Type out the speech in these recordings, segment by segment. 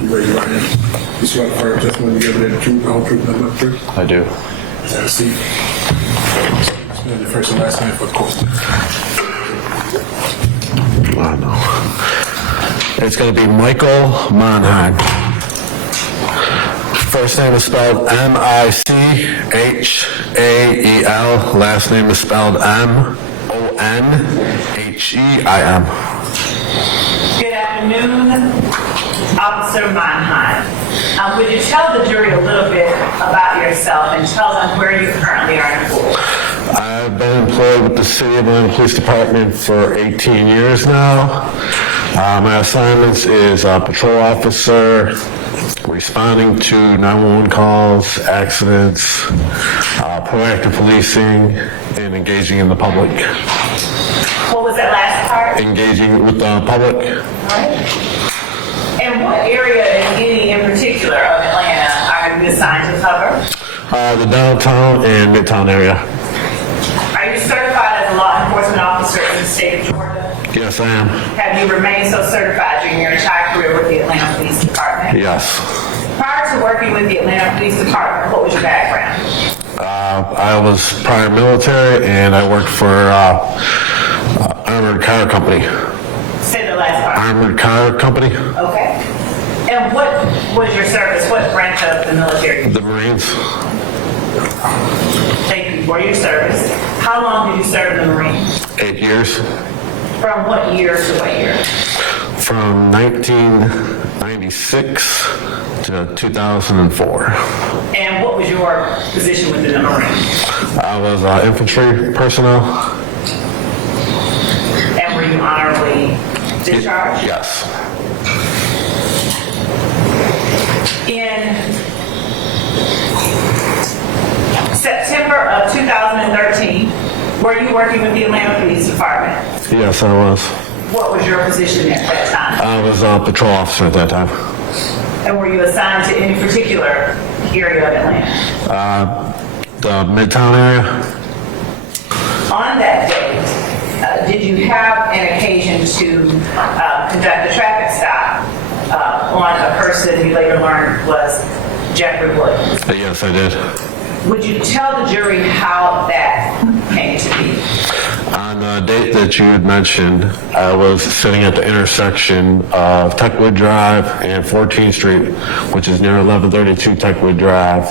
You raise your right hand. You swear to affirm testimony you give the truth, the whole truth, and nothing but the truth. I do. Have a seat. Spell your first and last name for the court. I know. It's going to be Michael Monheim. First name is spelled Michael. Last name is spelled Monheim. Good afternoon, Officer Monheim. Would you tell the jury a little bit about yourself and tell them where you currently are employed? I've been employed with the City of Atlanta Police Department for 18 years now. My assignments is patrol officer, responding to 911 calls, accidents, proactive policing, and engaging in the public. What was that last part? Engaging with the public. Right. And what area, if any, in particular of Atlanta are you assigned to cover? The downtown and Midtown area. Are you certified as a law enforcement officer in the state of Georgia? Yes, I am. Have you remained so certified during your entire career with the Atlanta Police Department? Yes. Prior to working with the Atlanta Police Department, what was your background? I was prior military, and I worked for Armored Car Company. Say the last part. Armored Car Company. Okay. And what was your service? What branch of the military? The Marines. Thank you for your service. How long did you serve in the Marines? 8 years. From what year to what year? From 1996 to 2004. And what was your position within the Marines? I was infantry personnel. And were you honorably discharged? Yes. In September of 2013, were you working with the Atlanta Police Department? Yes, I was. What was your position at that time? I was a patrol officer at that time. And were you assigned to any particular area of Atlanta? The Midtown area. On that date, did you have an occasion to conduct a traffic stop on a person you later learned was Jeffrey Williams? Yes, I did. Would you tell the jury how that came to be? On the date that you had mentioned, I was sitting at the intersection of Techwood Drive and 14th Street, which is near 1132 Techwood Drive.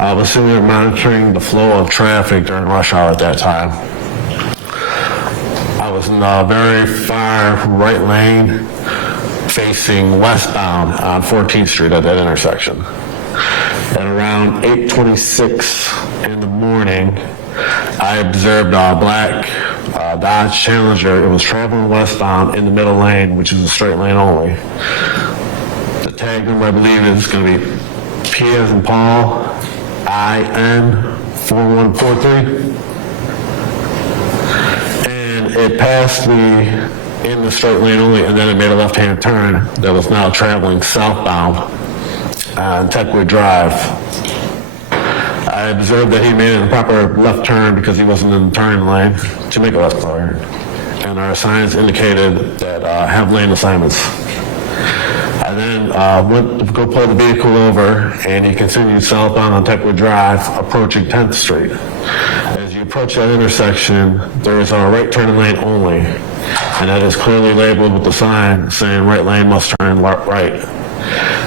I was sitting there monitoring the flow of traffic during rush hour at that time. I was in a very far right lane facing westbound on 14th Street at that intersection. At around 8:26 in the morning, I observed a black Dodge Challenger. It was traveling westbound in the middle lane, which is a straight lane only. The tag number, I believe, is going to be P as in Paul, IN 4143. And it passed me in the straight lane only, and then it made a left-hand turn that was now traveling southbound on Techwood Drive. I observed that he made a proper left turn because he wasn't in the turn lane to make a left turn. And our signs indicated that have lane assignments. I then went to go pull the vehicle over, and he continued southbound on Techwood Drive, approaching 10th Street. As you approach that intersection, there is a right turn lane only, and that is clearly labeled with the sign saying right lane must turn right.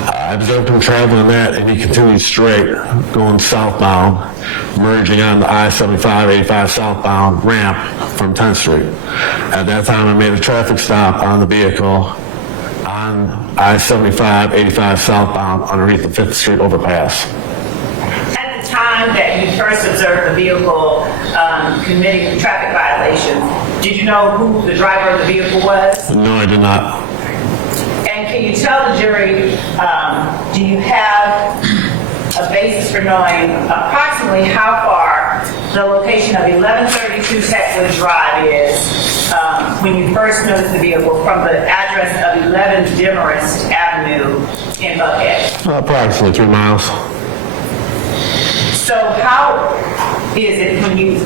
I observed him traveling that, and he continued straight, going southbound, merging on the I-75-85 southbound ramp from 10th Street. At that time, I made a traffic stop on the vehicle on I-75-85 southbound underneath the 5th Street overpass. At the time that you first observed the vehicle committing traffic violations, did you know who the driver of the vehicle was? No, I did not. And can you tell the jury, do you have a basis for knowing approximately how far the location of 1132 Techwood Drive is when you first noticed the vehicle from the address of 11 Demarest Avenue in Buckhead? Approximately 3 miles. So how is it when you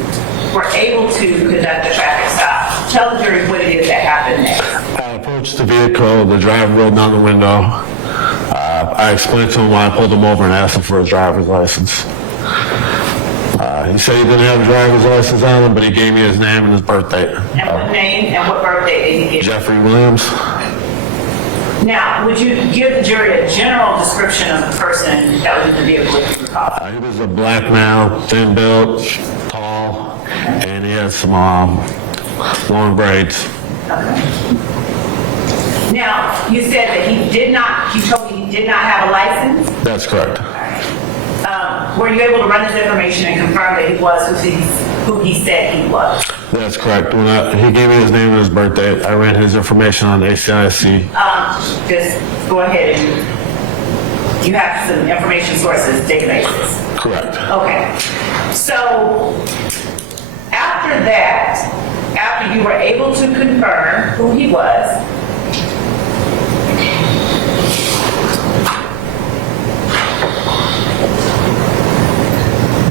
were able to conduct a traffic stop? Tell the jury what it is that happened next. I approached the vehicle, the driver rolled down the window. I explained to him why I pulled him over and asked him for his driver's license. He said he didn't have a driver's license on him, but he gave me his name and his birthday. And what name and what birthday did he give? Jeffrey Williams. Now, would you give the jury a general description of the person that was in the vehicle if you recall? He was a black male, thin built, tall, and he had some long braids. Okay. Now, you said that you told me he did not have a license? That's correct. Were you able to run this information and confirm that he was who he said he was? That's correct. When he gave me his name and his birthday, I ran his information on ACIC. Just go ahead and you have some information sources, databases. Correct. Okay. So after that, after you were able to confirm who he was,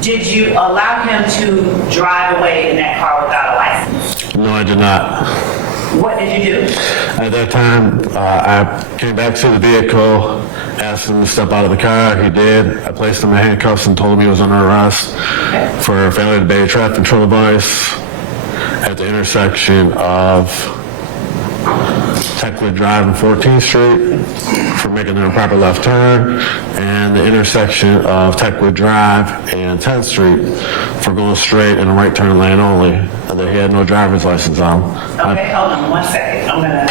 did you allow him to drive away in that car without a license? No, I did not. What did you do? At that time, I came back to the vehicle, asked him to step out of the car. He did. I placed him in handcuffs and told him he was under arrest for failure to obey a traffic control device at the intersection of Techwood Drive and 14th Street for making an improper left turn, and the intersection of Techwood Drive and 10th Street for going straight in a right turn lane only, and that he had no driver's license on. Okay, hold on 1 second. I'm going to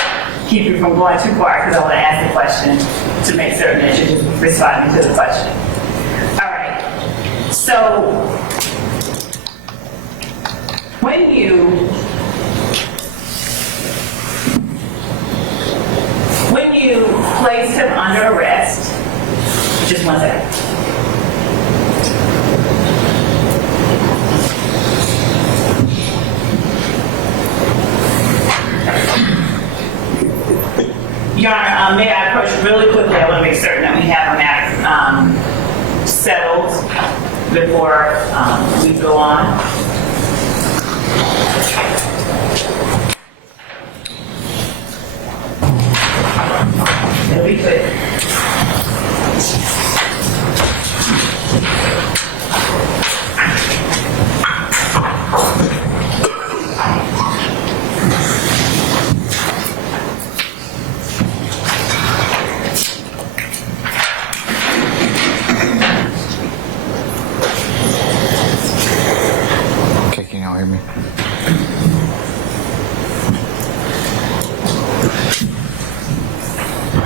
keep you from going too far because I want to ask the question to make certain that you're just responding to the question. All right. So when you placed him under arrest, just 1 second. Your Honor, may I approach really quickly? I want to make certain that we have a matter settled before we go on. It'll be quick. Okay, can y'all hear me?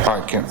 All right, Kim.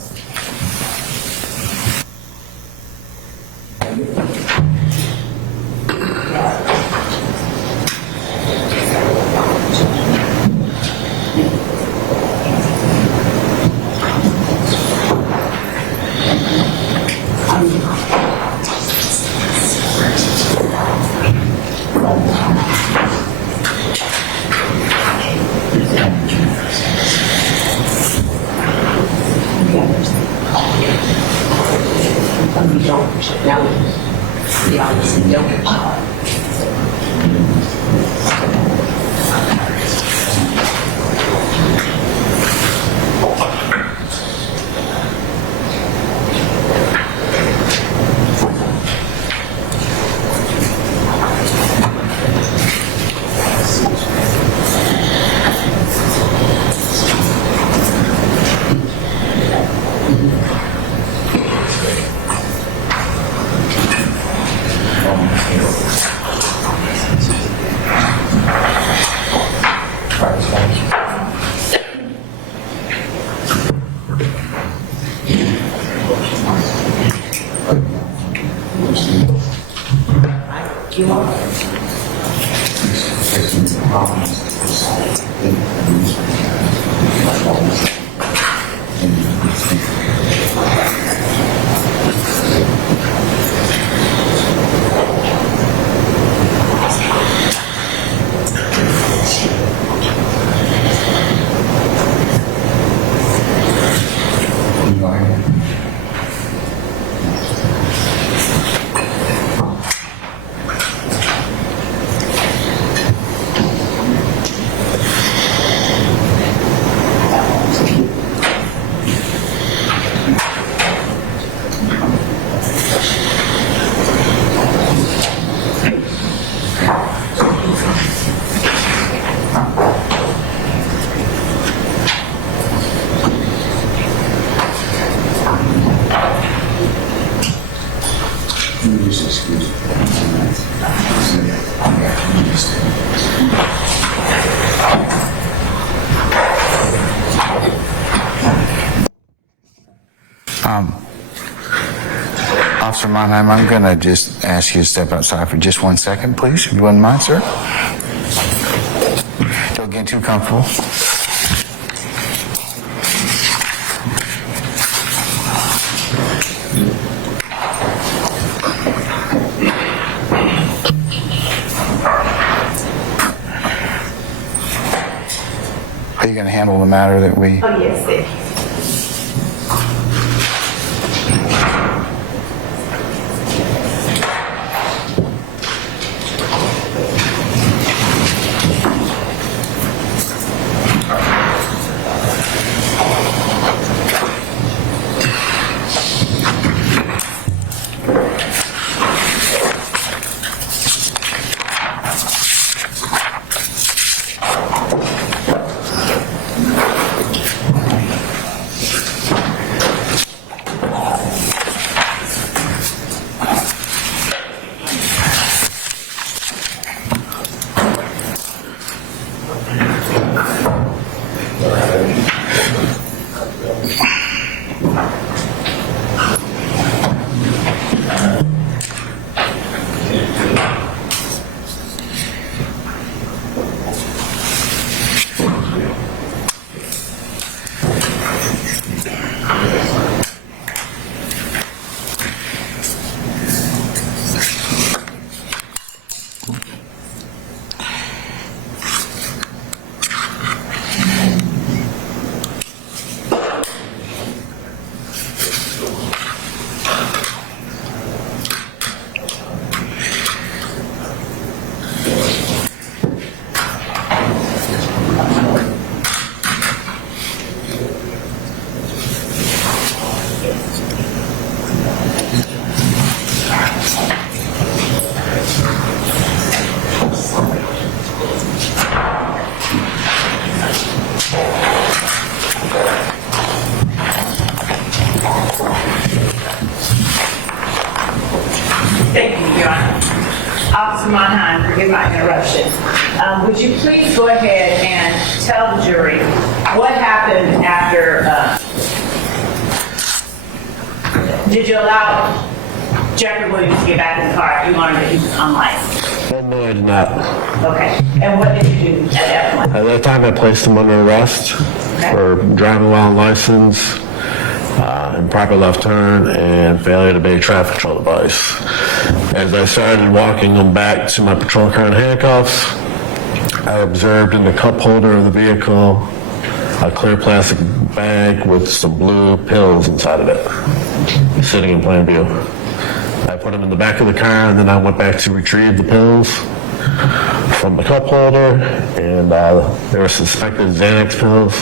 Officer Monheim, I'm going to just ask you to step outside for just 1 second, please, if you wouldn't mind, sir. Don't get too comfortable. Are you going to handle the matter that we... Oh, yes, thank you. Thank you, Your Honor. Officer Monheim, forgive my interruption. Would you please go ahead and tell the jury what happened after, did you allow Jeffrey Williams to get back in the car? You wanted to, he was unlicensed. No, I did not. Okay. And what did you do at that point? At that time, I placed him under arrest for driving while unlicensed, improper left turn, and failure to obey traffic control device. As I started walking him back to my patrol car in handcuffs, I observed in the cup holder of the vehicle a clear plastic bag with some blue pills inside of it, sitting in plain view. I put them in the back of the car, and then I went back to retrieve the pills from the cup holder, and they were suspected Xanax pills.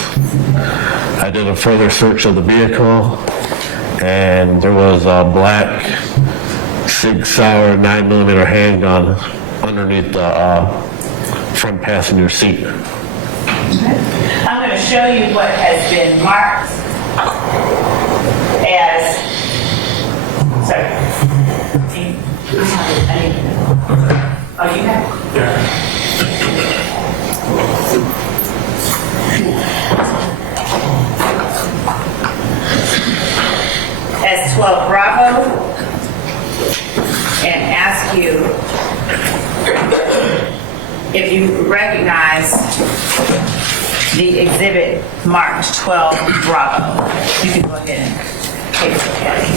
I did a further search of the vehicle, and there was a black Sig Sauer 9mm handgun underneath the front passenger seat. I'm going to show you what has been marked as, sorry. Oh, you have? Yeah. As 12 Bravo, and ask you if you recognize the exhibit marked 12 Bravo. You can go ahead and take a look at it.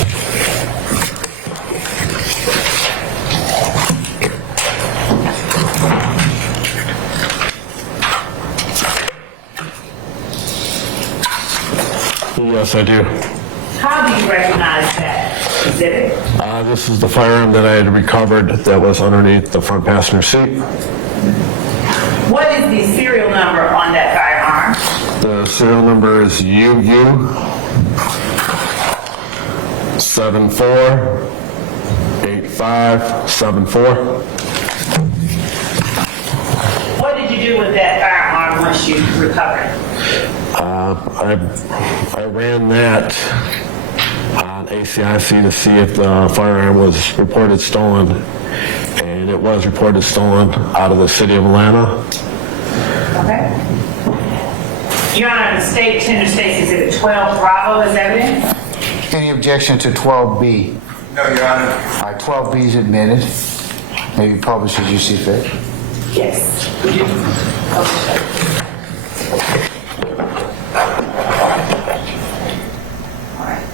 Yes, I do. How do you recognize that exhibit? This is the firearm that I had recovered that was underneath the front passenger seat. What is the serial number on that firearm? The serial number is UU 748574. What did you do with that firearm once you recovered it? I ran that on ACIC to see if the firearm was reported stolen, and it was reported stolen out of the city of Atlanta. Okay. Your Honor, the state tender states Exhibit 12 Bravo is evident. Any objection to 12B? No, Your Honor. All right, 12B is admitted. Maybe publish as you see fit. Yes. Would you? All right.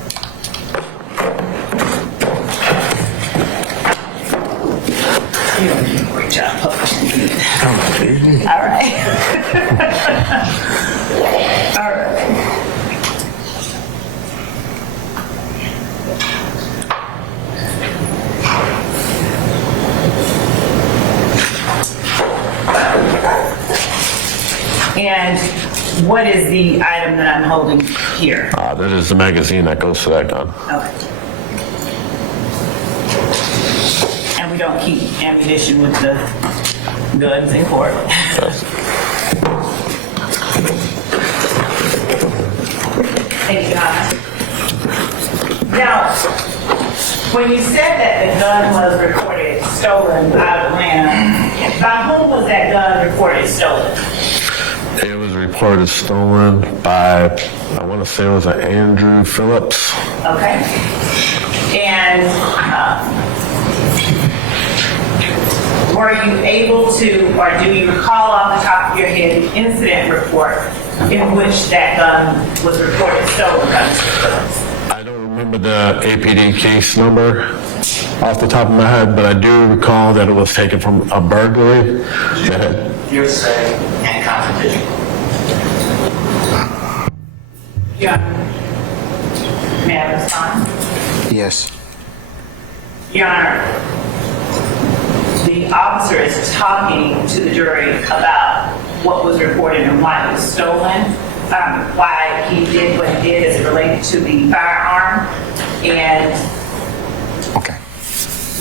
You're doing a great job publishing. All right. All right. And what is the item that I'm holding here? That is the magazine that goes to that gun. Okay. And we don't keep ammunition with the guns in court. Yes. Thank you, Your Honor. Now, when you said that the gun was reported stolen out of Atlanta, by whom was that gun reported stolen? It was reported stolen by, I want to say it was an Andrew Phillips. Okay. And were you able to, or do you recall off the top of your head the incident report in which that gun was reported stolen by Mr. Phillips? I don't remember the APD case number off the top of my head, but I do recall that it was taken from a burglary that had Hearsay and competition. Yeah. May I respond? Yes. Your Honor, the officer is talking to the jury about what was reported and why it was stolen, why he did what he did as it related to the firearm, and Okay.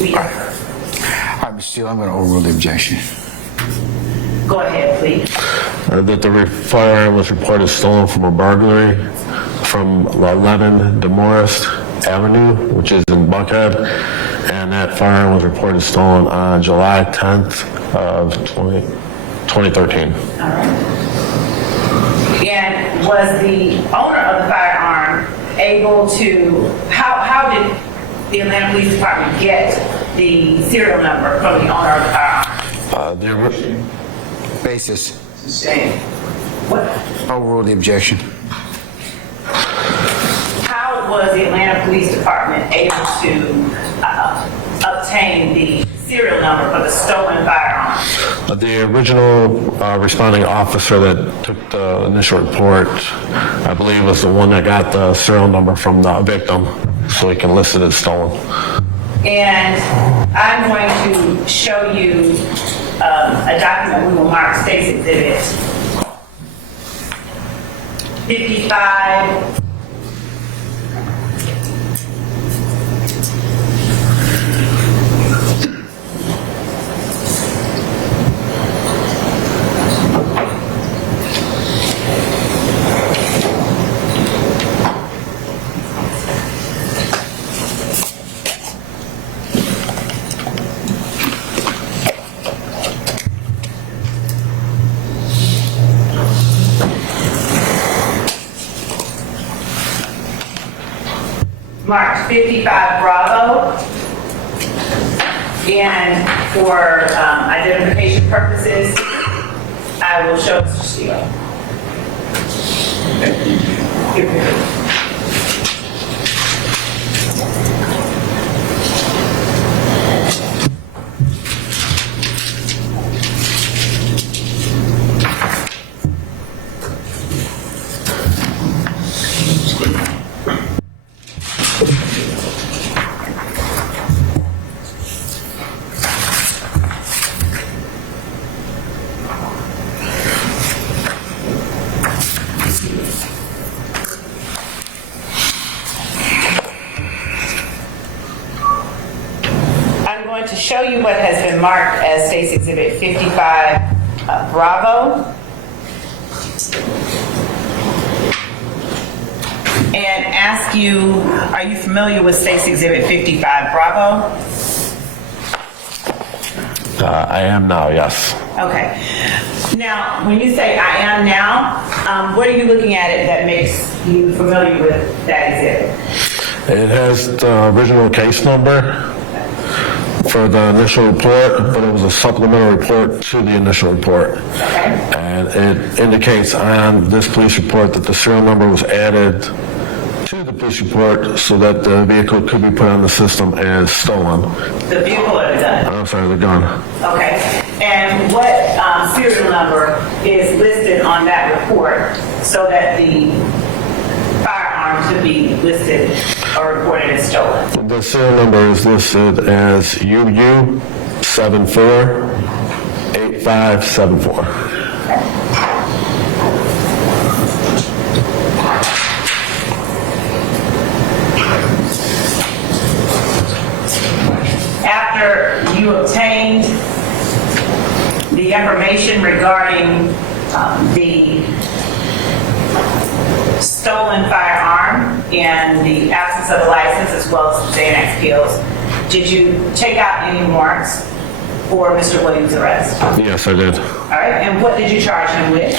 we... All right, Mr. Steele, I'm going to overrule the objection. Go ahead, please. that the firearm was reported stolen from a burglary from 11 DeMorest Avenue, which is in Buckhead, and that firearm was reported stolen on July 10th of 2013. All right. And was the owner of the firearm able to, how did the Atlanta Police Department get the serial number from the owner of the firearm? Basis. Sustained. What? Overrule the objection. How was the Atlanta Police Department able to obtain the serial number for the stolen firearm? The original responding officer that took the initial report, I believe, was the one that got the serial number from the victim, so he can list it as stolen. And I'm going to show you a document we will mark State's Exhibit 55. Marked 55 Bravo, and for identification purposes, I will show Mr. Steele. I'm going to show you what has been marked as State's Exhibit 55 Bravo. and ask you, are you familiar with State's Exhibit 55 Bravo? I am now, yes. Okay. Now, when you say I am now, what are you looking at it that makes you familiar with that exhibit? It has the original case number for the initial report, but it was a supplemental report to the initial report. Okay. And it indicates on this police report that the serial number was added to the police report so that the vehicle could be put on the system as stolen. The vehicle or the gun? I'm sorry, the gun. Okay. And what serial number is listed on that report so that the firearm should be listed or reported as stolen? The serial number is listed as UU748574. After you obtained the information regarding the stolen firearm and the absence of a license as well as the Xanax pills, did you take out any warrants for Mr. Williams' arrest? Yes, I did. All right, and what did you charge him with?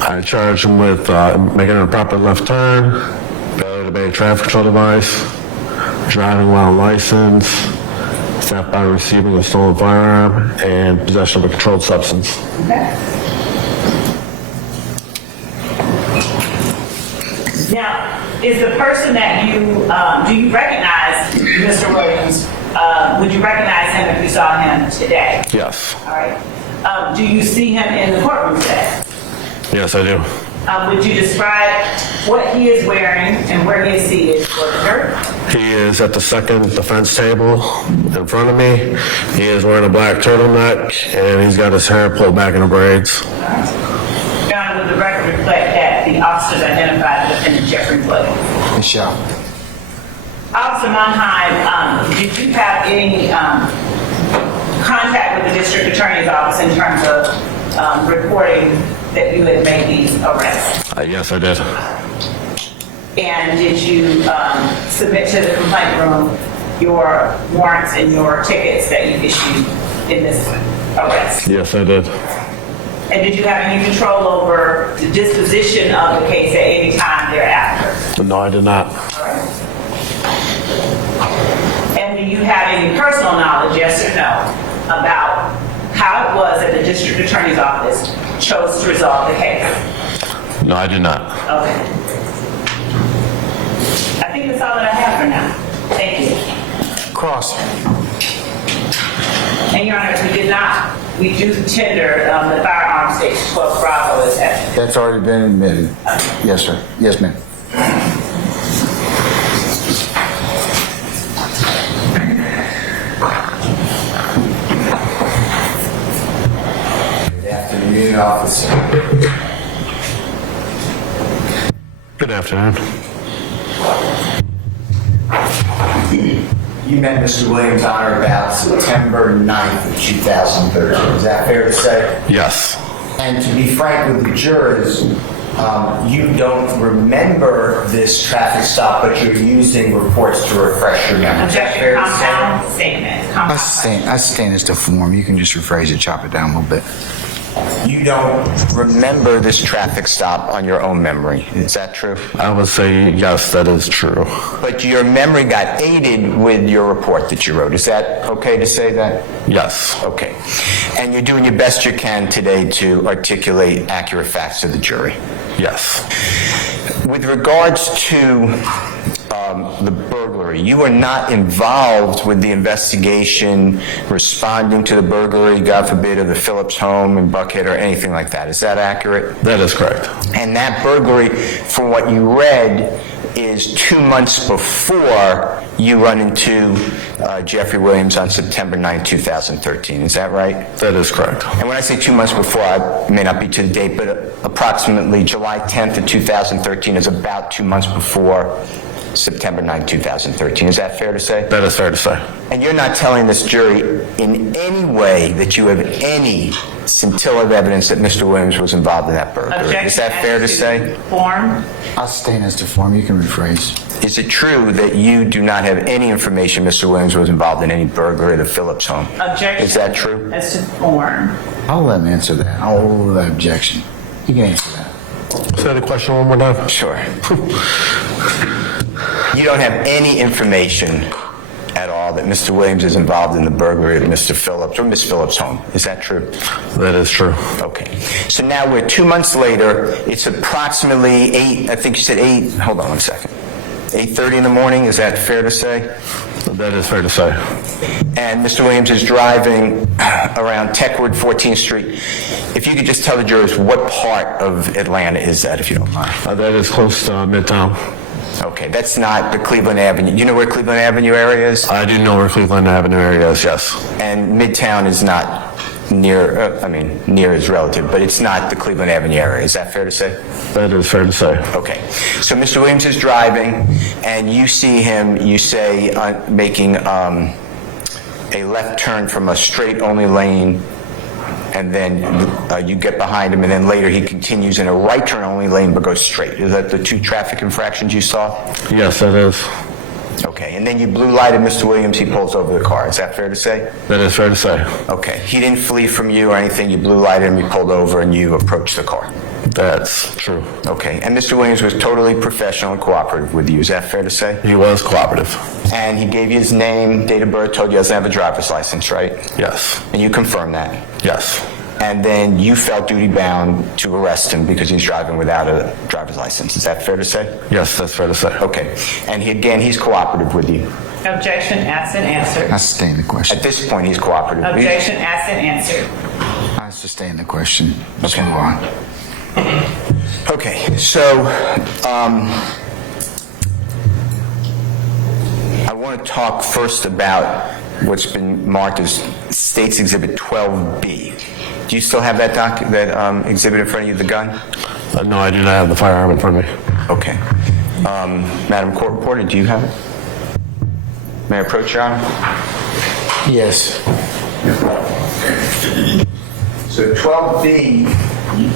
I charged him with making an improper left turn, failure to obey a traffic control device, driving while unlicensed, theft by receiving a stolen firearm, and possession of a controlled substance. Okay. Now, is the person that you, do you recognize Mr. Williams? Would you recognize him if you saw him today? Yes. All right. Do you see him in the courtroom today? Yes, I do. Would you describe what he is wearing and where he is seated for the jury? He is at the second defense table in front of me. He is wearing a black turtleneck, and he's got his hair pulled back in braids. Your Honor, would the record reflect that the officers identified the defendant Jeffrey Williams? Michelle. Officer Monheim, did you have any contact with the district attorney's office in terms of reporting that you had made these arrests? Yes, I did. And did you submit to the complaint room your warrants and your tickets that you issued in this arrest? Yes, I did. And did you have any control over the disposition of the case at any time thereafter? No, I did not. And do you have any personal knowledge, yes or no, about how it was that the district attorney's office chose to resolve the case? No, I did not. Okay. I think that's all that I have for now. Thank you. Cross. And Your Honor, we do tender the firearm stage 12 Bravo as evidence. That's already been admitted. Yes, sir. Yes, ma'am. Good afternoon, officer. Good afternoon. You met Mr. Williams on or about September 9th of 2013. Is that fair to say? Yes. And to be frank with the jurors, you don't remember this traffic stop, but you're using reports to refresh your memory. Is that Objection, fair to say? compound statement. Compound. I stand as to form. You can just rephrase it, chop it down a little bit. You don't remember this traffic stop on your own memory. Is that true? I would say yes, that is true. But your memory got aided with your report that you wrote. Is that okay to say that? Yes. Okay. And you're doing your best you can today to articulate accurate facts to the jury. Yes. With regards to the burglary, you were not involved with the investigation responding to the burglary, God forbid, of the Phillips home in Buckhead or anything like that. Is that accurate? That is correct. And that burglary, from what you read, is 2 months before you run into Jeffrey Williams on September 9, 2013. Is that right? That is correct. And when I say 2 months before, I may not be to the date, but approximately July 10th of 2013 is about 2 months before September 9, 2013. Is that fair to say? That is fair to say. And you're not telling this jury in any way that you have any scintilla of evidence that Mr. Williams was involved in that burglary. Objection Is that fair to as say? Form. I'll sustain as to form. You can rephrase. Is it true that you do not have any information Mr. Williams was involved in any burglary of the Phillips home? Objection. Is that true? As to form. I'll let him answer that. I'll overrule that objection. You can answer that. Say the question one more time. Sure. You don't have any information at all that Mr. Williams is involved in the burglary of Mr. Phillips or Miss Phillips' home. Is that true? That is true. Okay. So now we're 2 months later. It's approximately 8, I think you said 8, hold on one second. 8:30 in the morning, is that fair to say? That is fair to say. And Mr. Williams is driving around Techwood 14th Street. If you could just tell the jurors what part of Atlanta is that, if you don't mind. That is close to Midtown. Okay, that's not the Cleveland Avenue. You know where Cleveland Avenue area is? I do know where Cleveland Avenue area is, yes. And Midtown is not near, near is relative, but it's not the Cleveland Avenue area. Is that fair to say? That is fair to say. Okay. So Mr. Williams is driving, and you see him, you say, making a left turn from a straight-only lane, and then you get behind him, and then later he continues in a right turn-only lane but goes straight. Is that the 2 traffic infractions you saw? Yes, that is. Okay. And then you blue lighted Mr. Williams, he pulls over the car. Is that fair to say? That is fair to say. Okay. He didn't flee from you or anything. You blue lighted him, you pulled over, and you approached the car. That's true. Okay. And Mr. Williams was totally professional and cooperative with you. Is that fair to say? He was cooperative. And he gave you his name, date of birth, told you he doesn't have a driver's license, right? Yes. And you confirmed that. Yes. And then you felt duty-bound to arrest him because he's driving without a driver's license. Is that fair to say? Yes, that's fair to say. Okay. And he's cooperative with you. Objection asked and answered. I sustain the question. At this point, he's cooperative with you. Objection asked and answered. I sustain the question. Let's move on. Okay, so I want to talk first about what's been marked as State's Exhibit 12B. Do you still have that exhibit in front of you, the gun? No, I do not have the firearm in front of me. Okay. Madam Court Reporter, do you have it? May I approach, Your Honor? Yes. So 12B,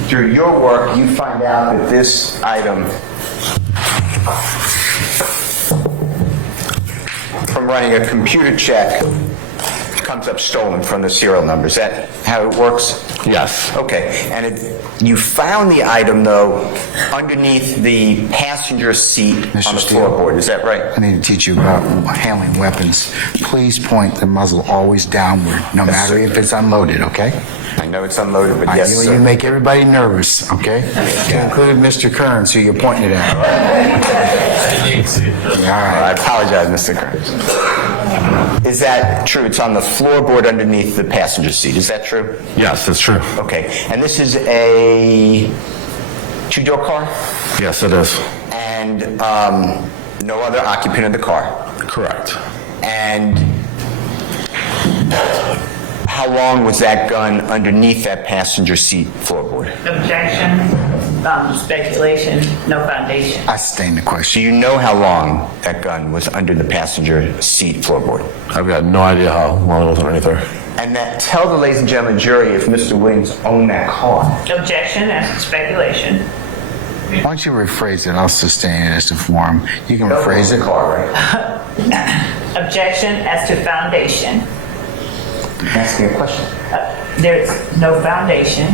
through your work, you find out that this item, from running a computer check, comes up stolen from the serial number. Is that how it works? Yes. Okay. And you found the item, though, underneath the passenger seat Mr. on the Steele. floorboard. Is that right? I need to teach you about handling weapons. Please point the muzzle always downward, no matter if it's unloaded, okay? I know it's unloaded, but I yes, know sir. you make everybody nervous, okay? Including Mr. Kearns, who you're pointing it at. All right. I apologize, Mr. Kearns. Is that true? It's on the floorboard underneath the passenger seat. Is that true? Yes, that's true. Okay. And this is a 2-door car? Yes, it is. And no other occupant of the car? Correct. And how long was that gun underneath that passenger seat floorboard? Objection, speculation, no foundation. I sustain the Do question. you know how long that gun was under the passenger seat floorboard? I've got no idea how long it was underneath there. And tell the ladies and gentlemen jury if Mr. Williams owned that car. Objection as to speculation. Why don't you rephrase it? I'll sustain it as to form. You can rephrase it. Car, right? Objection as to foundation. Asking a question. There's no foundation.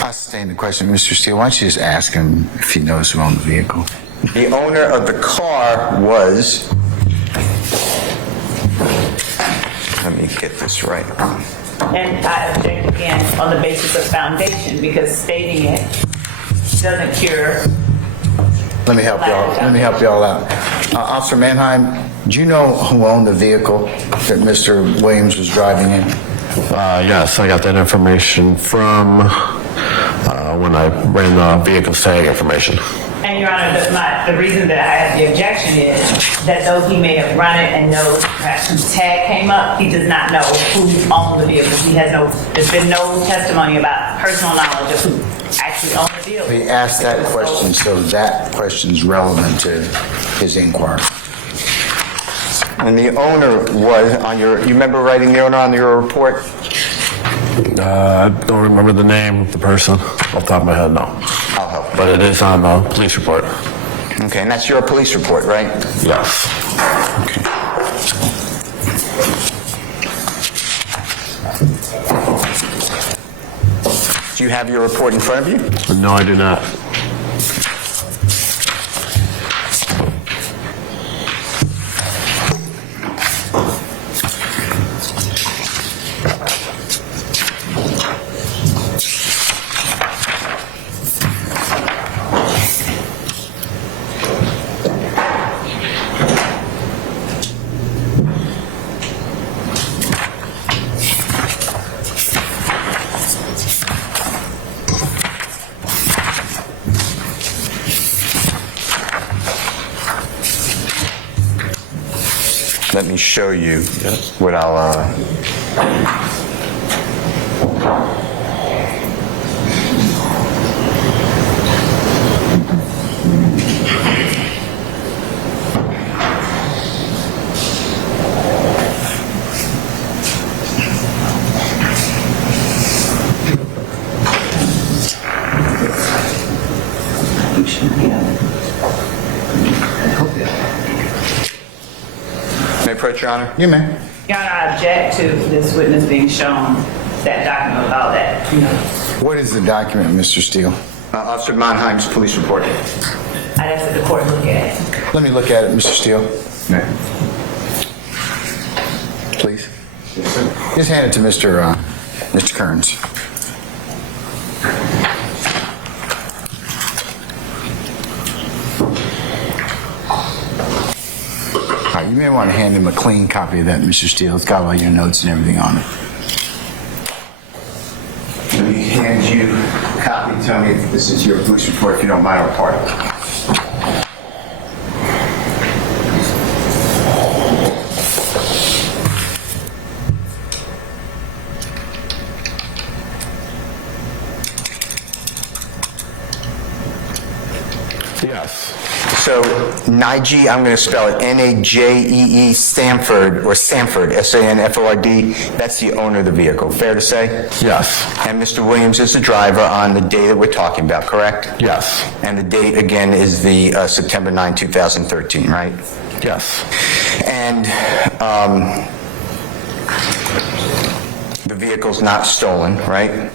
I sustain the question. Mr. Steele, why don't you just ask him if he knows who owned the vehicle? The owner of the car was, let me get this right. And I object again on the basis of foundation because stating it doesn't cure. Let me help y'all out. Officer Mannheim, do you know who owned the vehicle that Mr. Williams was driving in? Yes, I got that information from when I ran the vehicle's tag information. And Your Honor, the reason that I have the objection is that though he may have run it and knows perhaps whose tag came up, he does not know who owned the vehicle. There's been no testimony about personal knowledge of who actually owned the vehicle. He asked that question, so that question's relevant to his inquiry. And the owner was on your, you remember writing the owner on your report? I don't remember the name of the person off the top of my head, no. I'll help. But it is on the police report. Okay, and that's your police report, right? Yes. Do you have your report in front of you? No, I do not. Let me show you what I'll, may I approach, Your Honor? You may. Your Honor, I object to this witness being shown that document without that, What is the document, Mr. Steele? Officer Mannheim's police report. I'd ask that the court look at it. Let me look at it, Mr. Steele. Please. Just hand it to Mr. Kearns. All right, you may want to hand him a clean copy of that, Mr. Steele. It's got all your notes and everything on it. Let me hand you a copy. Tell me if this is your police report, if you don't mind, or part of it. Yes. So, Najee, I'm going to spell it N-A-J-E-E, Sanford, or Sanford, S-A-N-F-O-R-D. That's the owner of the vehicle. Fair to say? Yes. And Mr. Williams is the driver on the day that we're talking about, correct? Yes. And the date, again, is the September 9, 2013, right? Yes. And the vehicle's not stolen, right?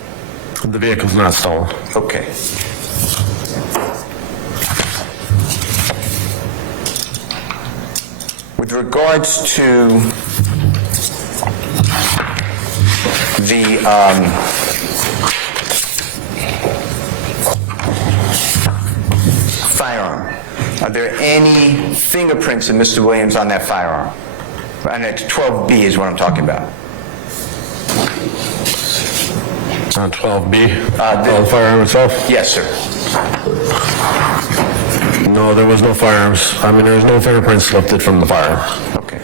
The vehicle's not stolen. Okay. With regards to the firearm, are there any fingerprints of Mr. Williams on that firearm? And that's 12B is what I'm talking about. On 12B? the- The firearm itself? Yes, sir. No, there was no firearms. I mean, there was no fingerprints lifted from the firearm. Okay.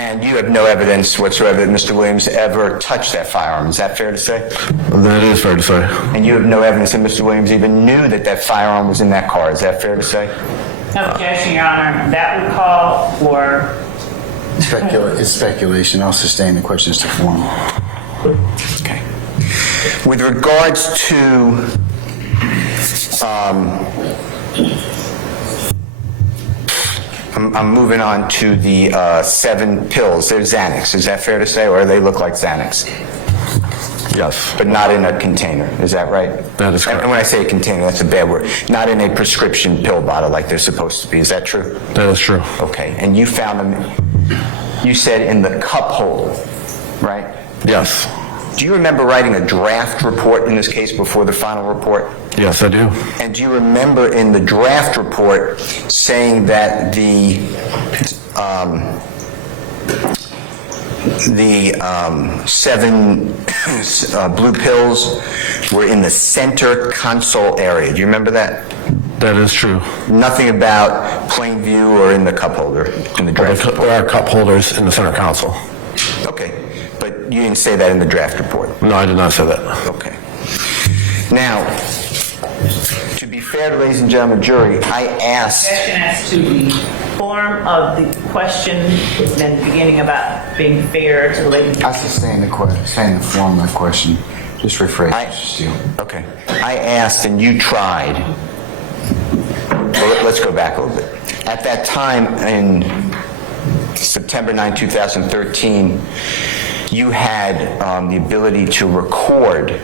And you have no evidence whatsoever that Mr. Williams ever touched that firearm. Is that fair to say? That is fair to say. And you have no evidence that Mr. Williams even knew that that firearm was in that car. Is that fair to say? Objection, Your Honor. That would call for It's speculation. I'll sustain the questions to form. Okay. With regards to I'm moving on to the 7 pills. They're Xanax. Is that fair to say, or they look like Xanax? Yes. But not in a container. Is that right? That is correct. And when I say a container, that's a bad word. Not in a prescription pill bottle like they're supposed to be. Is that true? That is true. Okay. And you found them, you said in the cup holder, right? Yes. Do you remember writing a draft report in this case before the final report? Yes, I do. And do you remember in the draft report saying that the 7 blue pills were in the center console area? Do you remember that? That is true. Nothing about plain view or in the cup holder in the draft report? There are cup holders in the center console. Okay, but you didn't say that in the draft report? No, I did not say that. Okay. Now, fair, ladies and gentlemen, jury, I asked, Objection as to the form of the question, then beginning about being fair to the lady. I sustain the form of the question. Just rephrase, I- Mr. Steele. okay, I asked and you tried. Well, let's go back a little bit. At that time, in September 9, 2013, you had the ability to record,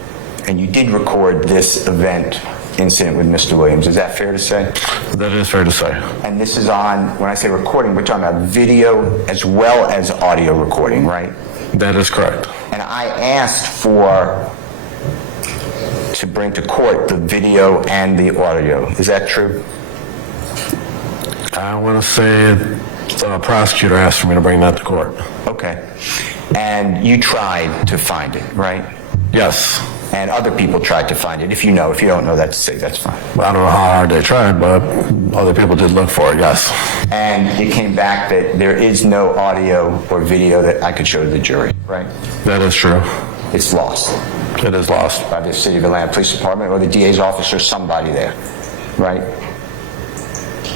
and you did record this event incident with Mr. Williams. Is that fair to say? That is fair to say. And this is on, when I say recording, we're talking about video as well as audio recording, right? That is correct. And I asked to bring to court the video and the audio. Is that true? I want to say the prosecutor asked for me to bring that to court. Okay. And you tried to find it, right? Yes. And other people tried to find it. If you know, if you don't know, that's fine. I don't know how hard they tried, but other people did look for it, yes. And it came back that there is no audio or video that I could show to the jury, right? That is true. It's lost It is lost. by the City of Atlanta Police Department or the DA's office or somebody there, right?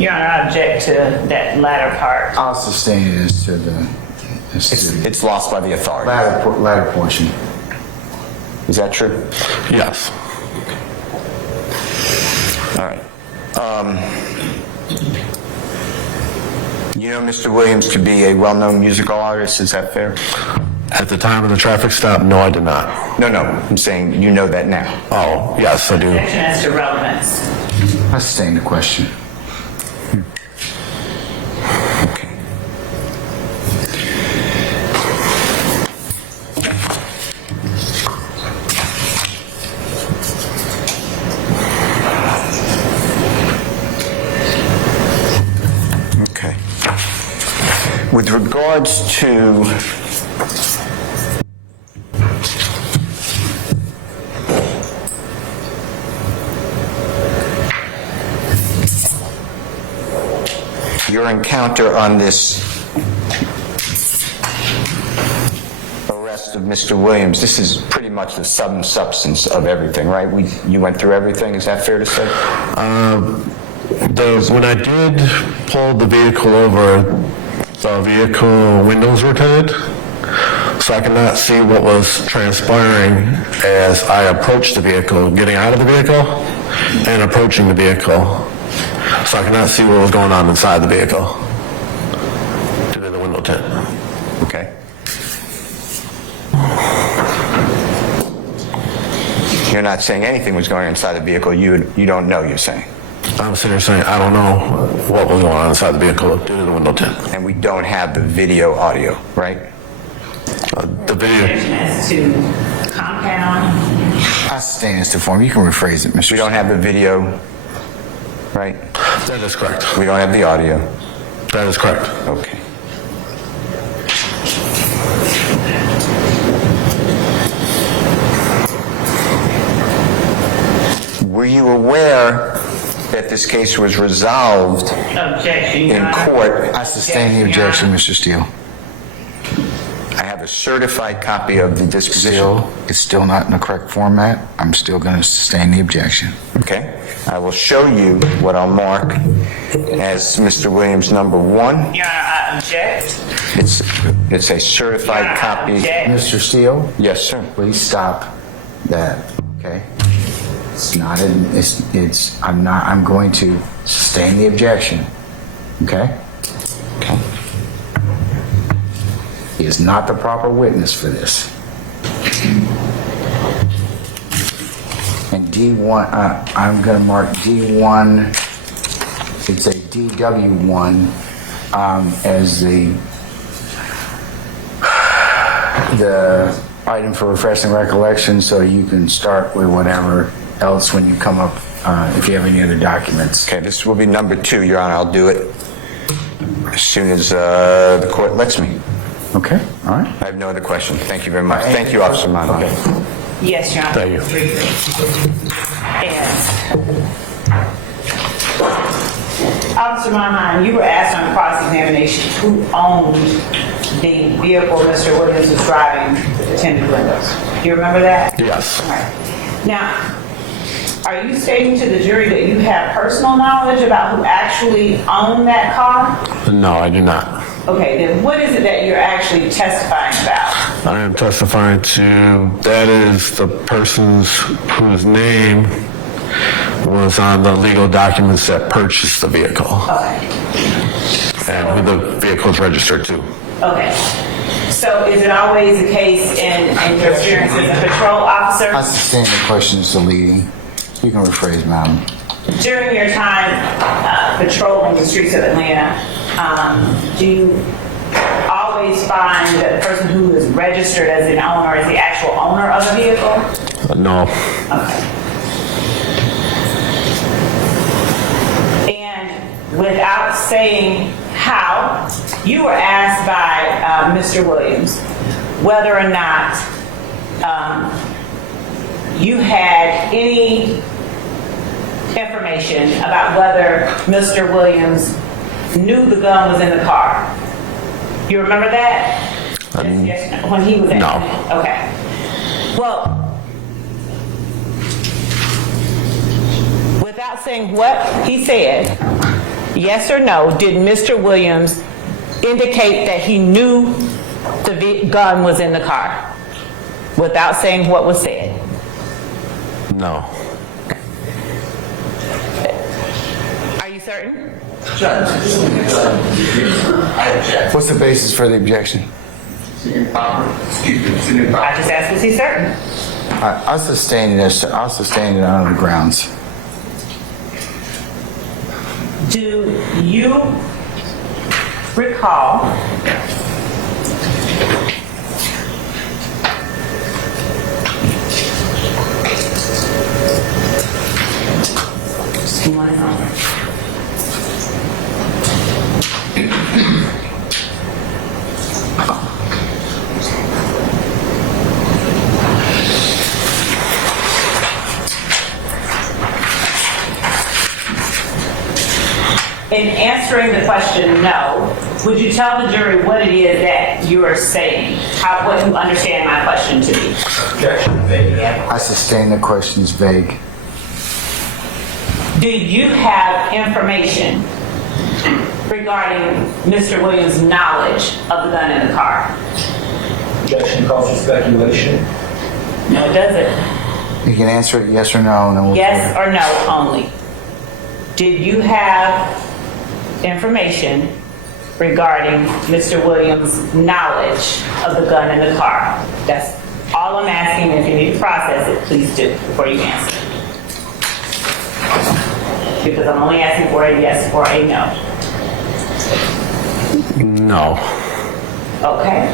Your Honor, I object to that latter part. I'll sustain it as to the It's lost by the authorities. latter portion. Is that true? Yes. All right. You know Mr. Williams to be a well-known musical artist, is that fair? At the time of the traffic stop, no, I did not. No, I'm saying you know that now. Oh, yes, I do. Objection as to relevance. I sustain the question. Okay. Okay. With regards to your encounter on this arrest of Mr. Williams, this is pretty much the sum and substance of everything, right? You went through everything, is that fair to say? When I did pull the vehicle over, the vehicle windows were tinted, so I could not see what was transpiring as I approached the vehicle, getting out of the vehicle and approaching the vehicle. So I could not see what was going on inside the vehicle due to the window tint. Okay. You're not saying anything was going on inside the vehicle, you don't know, you're saying? I'm sitting here saying I don't know what was going on inside the vehicle due to the window tint. And we don't have the video audio, right? The video, Objection as to compound. I sustain as to form. You can rephrase it, Mr. We don't have the video, right? that is correct. We don't have the audio. That is correct. Okay. Were you aware that this case was resolved Objection, Your in Honor. court? I sustain the objection, Mr. Steele. I have a certified copy of the disposition. Still, it's still not in the correct format. I'm still going to sustain the objection. Okay. I will show you what I'll mark as Mr. Williams number 1. Your Honor, I object. It's a certified copy. Object. Mr. Steele, Yes, sir. please stop that, okay? It's not, I'm going to sustain the objection, okay? Okay. He is not the proper witness for this. And D1, I'm going to mark D1, it's a DW1 as the item for refreshing recollection, so you can start with whatever else when you come up, if you have any other documents. Okay, this will be number 2, Your Honor. I'll do it as soon as the court lets me. Okay, all right. I have no other questions. Thank you very much. Thank you, Officer Monaghan. Yes, Your Honor. Thank you. And Officer Monaghan, you were asked on cross-examination who owned the vehicle Mr. Williams was driving with the tinted windows. Do you remember that? Yes. All right. Now, Are you stating to the jury that you have personal knowledge about who actually owned that car? No, I do not. Okay, then what is it that you're actually testifying about? I am testifying to, that is the person's whose name was on the legal documents that purchased the vehicle Okay. and who the vehicle is registered to. Okay. So is it always the case in your experience as a patrol officer? I sustain the question is the leading. You can rephrase, madam. During your time patrolling the streets of Atlanta, do you always find that the person who is registered as an owner is the actual owner of a vehicle? No. Okay. And without saying how, you were asked by Mr. Williams whether or not you had any information about whether Mr. Williams knew the gun was in the car. You remember that? Yes, no. When he was at No. Okay. Well, without saying what he said, yes or no, did Mr. Williams indicate that he knew the gun was in the car? Without saying what was said. No. Are you certain? What's the basis for the objection? I just asked, was he certain? I'll sustain this. I'll sustain it on the grounds. Do you recall in answering the question no, would you tell the jury what it is that you are saying? What you understand my question to be? I sustain the question's vague. Do you have information regarding Mr. Williams' knowledge of the gun in the car? Objection calls for speculation. No, it doesn't. You can answer it yes or no, and then we'll. Yes or no only. Did you have information regarding Mr. Williams' knowledge of the gun in the car? That's all I'm asking. If you need to process it, please do before you answer. Because I'm only asking for a yes or a no. No. Okay.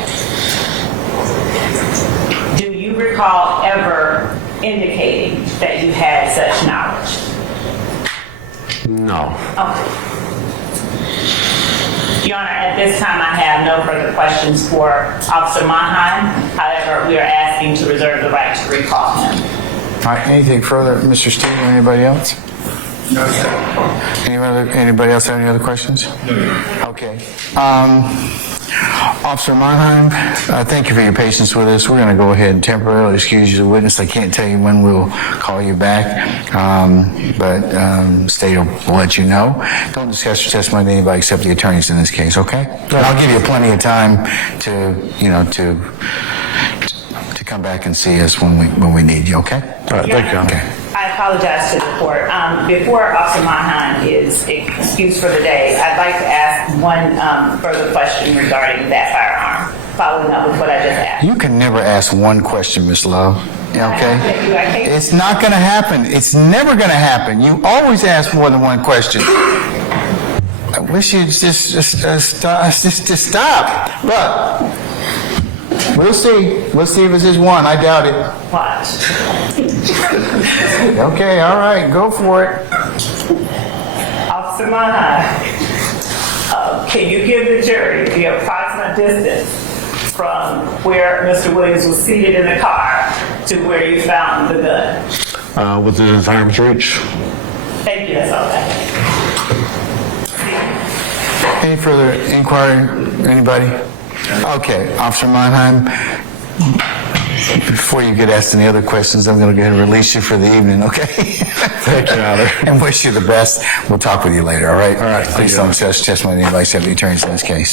Do you recall ever indicating that you had such knowledge? No. Okay. Your Honor, at this time I have no further questions for Officer Monheim. However, we are asking to reserve the right to recall him. All right, anything further, Mr. Steve or anybody else? No, sir. Anybody else have any other questions? No. Okay. Officer Monheim, thank you for your patience with us. We're going to go ahead and temporarily excuse you as a witness. I can't tell you when we'll call you back, but state will let you know. Don't discuss your testimony with anybody except the attorneys in this case, okay? But I'll give you plenty of time to come back and see us when we need you, okay? All right, thank you. Okay. I apologize to the court. Before Officer Monheim is excused for the day, I'd like to ask one further question regarding that firearm, following up with what I just asked. You can never ask one question, Miss Love, okay? Okay. It's not going to happen. It's never going to happen. You always ask more than one question. I wish you'd just stop. Look, we'll see. We'll see if it's just one. I doubt it. Watch. Okay, all right, go for it. Officer Monheim, can you give the jury the approximate distance from where Mr. Williams was seated in the car to where you found the gun? Within his arm's reach. Thank you, that's all that. Any further inquiry, anybody? Okay, Officer Monheim, Before you get asked any other questions, I'm going to go ahead and release you for the evening, okay? Thank you, Your Honor. And wish you the best. We'll talk with you later, all right? All right. Please don't discuss testimony of any advice of the attorneys in this case.